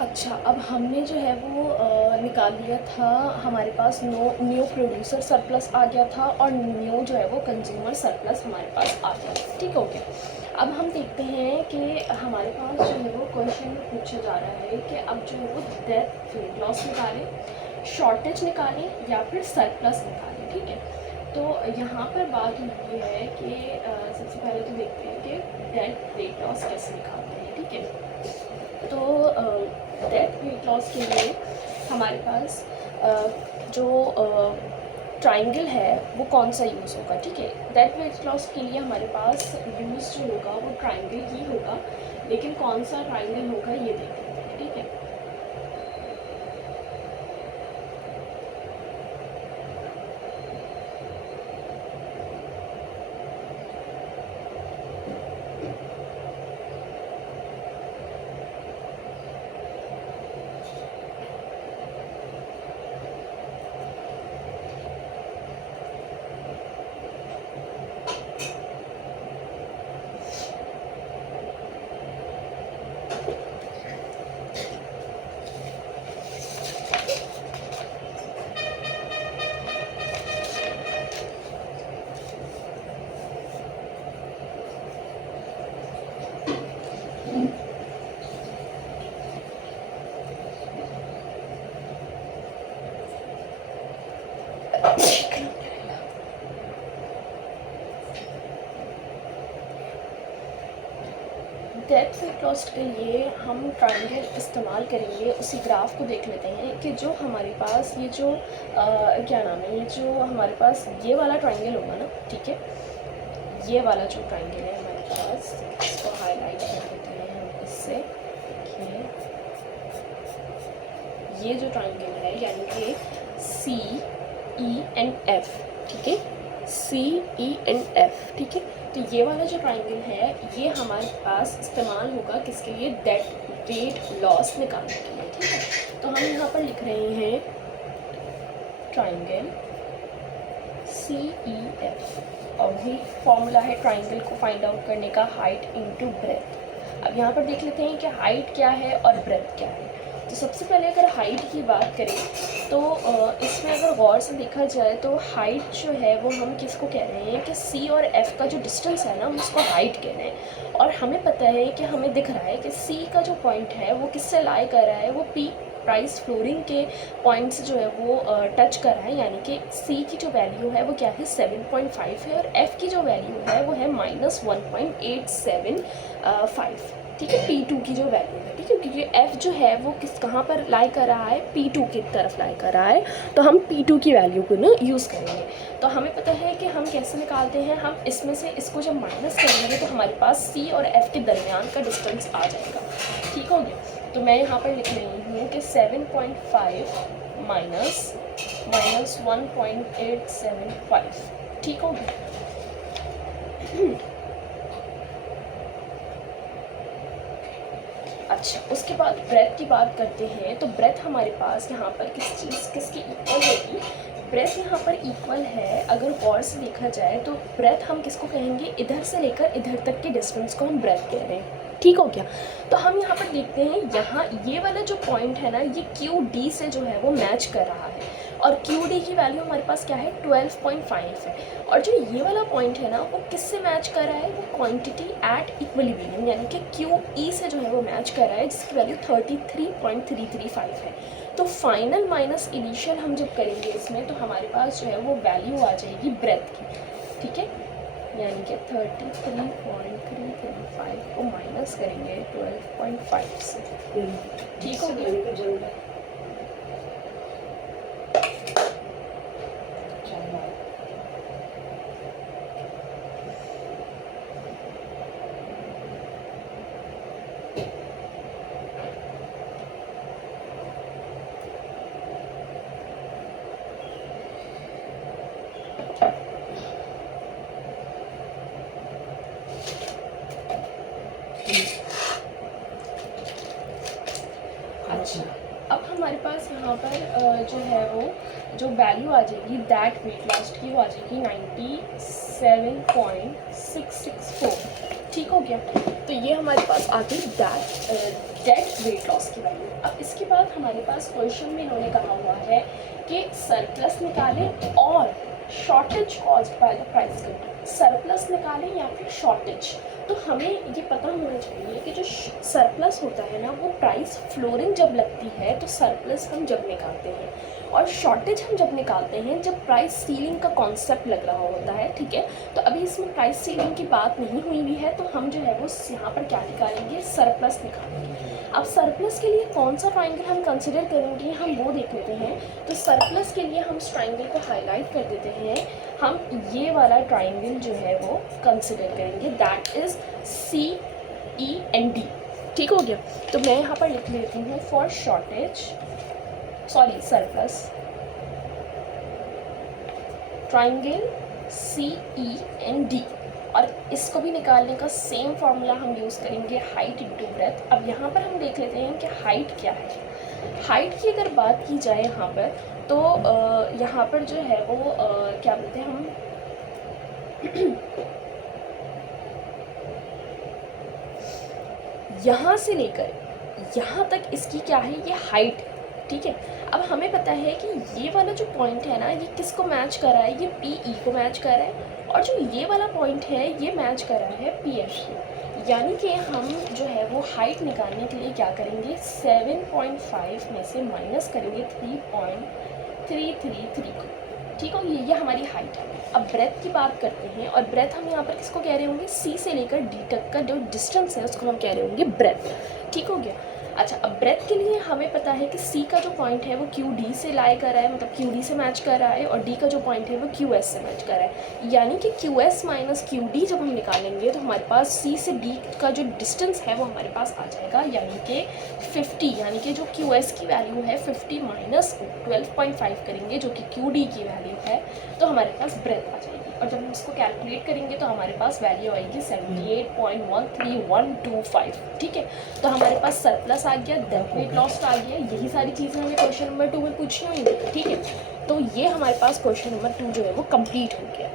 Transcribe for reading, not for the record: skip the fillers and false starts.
अच्छा, अब हमने जो है वो निकाल लिया था, हमारे पास न्यू प्रोड्यूसर सरप्लस आ गया था और न्यू जो है वो कंज्यूमर सरप्लस हमारे पास आ गया था। ठीक हो गया। अब हम देखते हैं कि हमारे पास जो है वो क्वेश्चन में पूछा जा रहा है कि अब जो है वो डेथ वेट लॉस निकालें, शॉर्टेज निकालें या फिर सरप्लस निकालें। ठीक है, तो यहाँ पर बात ये है कि सबसे पहले तो देखते हैं कि डेथ वेट लॉस कैसे निकालते हैं। ठीक है, तो डेथ वेट लॉस के लिए हमारे पास जो ट्राइंगल है वो कौन सा यूज़ होगा। ठीक है, डेथ वेट लॉस के लिए हमारे पास यूज़ जो होगा वो ट्राइंगल ही होगा, लेकिन कौन सा ट्राइंगल होगा ये देख लेते हैं। ठीक है, डेथ वेट लॉस के लिए हम ट्रायंगल इस्तेमाल करेंगे। उसी ग्राफ को देख लेते हैं कि जो हमारे पास ये जो क्या नाम है, ये जो हमारे पास ये वाला ट्रायंगल होगा ना। ठीक है, ये वाला जो ट्रायंगल है हमारे पास, इसको हाईलाइट कर देते हैं हम इससे। देखिए, ये जो ट्रायंगल है यानी कि सी ई एंड एफ। ठीक है, सी ई एंड एफ। ठीक है, तो ये वाला जो ट्रायंगल है ये हमारे पास इस्तेमाल होगा किसके लिए, डेथ वेट लॉस निकालने के लिए। ठीक है, तो हम यहाँ पर लिख रहे हैं ट्रायंगल सी ई एफ और भी फॉर्मूला है ट्रायंगल को फाइंड आउट करने का, हाइट इनटू ब्रेथ। अब यहाँ पर देख लेते हैं कि हाइट क्या है और ब्रेथ क्या है। तो सबसे पहले अगर हाइट की बात करें तो इसमें अगर गौर से देखा जाए तो हाइट जो है वो हम किसको कह रहे हैं कि सी और एफ़ का जो डिस्टेंस है ना हम उसको हाइट कह रहे हैं। और हमें पता है कि हमें दिख रहा है कि सी का जो पॉइंट है वो किससे लाई कर रहा है, वो पी प्राइस फ्लोरिंग के पॉइंट से जो है वो टच कर रहा है, यानी कि सी की जो वैल्यू है वो क्या है 7.5 है और एफ़ की जो वैल्यू है वो है -1.875। ठीक है, P2 की जो वैल्यू है। ठीक है, क्योंकि F जो है वो कहाँ पर लाई कर रहा है, P2 की तरफ लाई कर रहा है, तो हम P2 की वैल्यू को ना यूज़ करेंगे। तो हमें पता है कि हम कैसे निकालते हैं, हम इसमें से इसको जब माइनस करेंगे तो हमारे पास C और F के दरमियान का डिस्टेंस आ जाएगा। ठीक हो गया, तो मैं यहाँ पर लिख रही हूँ कि 7.5 माइनस 1.875। ठीक हो गया। अच्छा, उसके बाद ब्रेथ की बात करते हैं। तो ब्रेथ हमारे पास यहाँ पर किसकी इक्वल होगी, ब्रेथ यहाँ पर इक्वल है। अगर गौर से देखा जाए तो ब्रेथ हम किसको कहेंगे, इधर से लेकर इधर तक के डिस्टेंस को हम ब्रेथ कह रहे हैं। ठीक हो गया, तो हम यहाँ पर देखते हैं, यहाँ ये वाला जो पॉइंट है ना ये क्यू डी से जो है वो मैच कर रहा है और क्यू डी की वैल्यू हमारे पास क्या है 12.5 है। और जो ये वाला पॉइंट है ना वो किससे मैच कर रहा है, वो क्वांटिटी एट इक्विलिब्रियम यानी कि क्यू ई से जो है वो मैच कर रहा है, जिसकी वैल्यू 33.335 है। तो फाइनल माइनस इनिशियल हम जब करेंगे इसमें तो हमारे पास जो है वो वैल्यू आ जाएगी ब्रेथ की। ठीक है, यानी कि 33.335 को माइनस करेंगे 12.5 से। ठीक हो गया। अच्छा, अब हमारे पास यहाँ पर जो है वो जो वैल्यू आ जाएगी दैट वेट लॉस की वो आ जाएगी 97.664। ठीक हो गया, तो ये हमारे पास आ गई दैट डेड वेट लॉस की वैल्यू। अब इसके बाद हमारे पास क्वेश्चन में इन्होंने कहा हुआ है कि सरप्लस निकालें और shortage caused by the price cut, surplus निकालें या फिर शॉर्टेज। तो हमें ये पता होना चाहिए कि जो सरप्लस होता है ना वो प्राइस फ्लोरिंग जब लगती है तो सरप्लस हम जब निकालते हैं, और शॉर्टेज हम जब निकालते हैं जब प्राइस सीलिंग का कॉन्सेप्ट लग रहा होता है। ठीक है, तो अभी इसमें प्राइस सीलिंग की बात नहीं हुई हुई है, तो हम जो है वो यहाँ पर क्या निकालेंगे, सरप्लस निकालेंगे। अब सरप्लस के लिए कौन सा ट्राइंगल हम कंसिडर करेंगे, हम वो देख लेते हैं। तो सरप्लस के लिए हम इस ट्राइंगल को हाईलाइट कर देते हैं, हम ये वाला ट्राइंगल जो है वो कंसिडर करेंगे, दैट इज़ CEND। ठीक हो गया, तो मैं यहाँ पर लिख लेती हूँ for shortage, sorry surplus, triangle CEND। और इसको भी निकालने का सेम फार्मूला हम यूज़ करेंगे, हाइट इनटू ब्रेथ। अब यहाँ पर हम देख लेते हैं कि हाइट क्या है। हाइट की अगर बात की जाए यहाँ पर, तो यहाँ पर जो है वो क्या बोलते हैं हम यहाँ से लेकर यहाँ तक इसकी क्या है, ये हाइट। ठीक है, अब हमें पता है कि ये वाला जो पॉइंट है ना, ये किसको मैच कर रहा है, ये PE को मैच कर रहा है, और जो ये वाला पॉइंट है ये मैच कर रहा है PF को। यानी कि हम जो है वो हाइट निकालने के लिए क्या करेंगे, 7.5 में से माइनस करेंगे 3.333 को। ठीक हो, ये हमारी हाइट है। अब ब्रेथ की बात करते हैं, और ब्रेथ हम यहाँ पर किसको कह रहे होंगे, C से लेकर D तक का जो डिस्टेंस है उसको हम कह रहे होंगे ब्रेथ। ठीक हो गया। अच्छा, अब ब्रेथ के लिए हमें पता है कि C का जो पॉइंट है वो QD से लाई कर रहा है, मतलब QD से मैच कर रहा है, और D का जो पॉइंट है वो QS से मैच कर रहा है। यानी कि QS माइनस QD जब हम निकालेंगे तो हमारे पास C से D का जो डिस्टेंस है वो हमारे पास आ जाएगा, यानी कि 50। यानी कि जो QS की वैल्यू है 50 माइनस 12.5 करेंगे जो कि QD की वैल्यू है, तो हमारे पास ब्रेथ आ जाएगी। और जब हम इसको कैलकुलेट करेंगे तो हमारे पास वैल्यू आएगी 78.13125। ठीक है, तो हमारे पास सरप्लस आ गया, डेड वेट लॉस आ गया। यही सारी चीज़ें हमें क्वेश्चन नंबर 2 में पूछनी होंगी। ठीक है, तो ये हमारे पास क्वेश्चन नंबर 2 जो है वो कंप्लीट हो गया।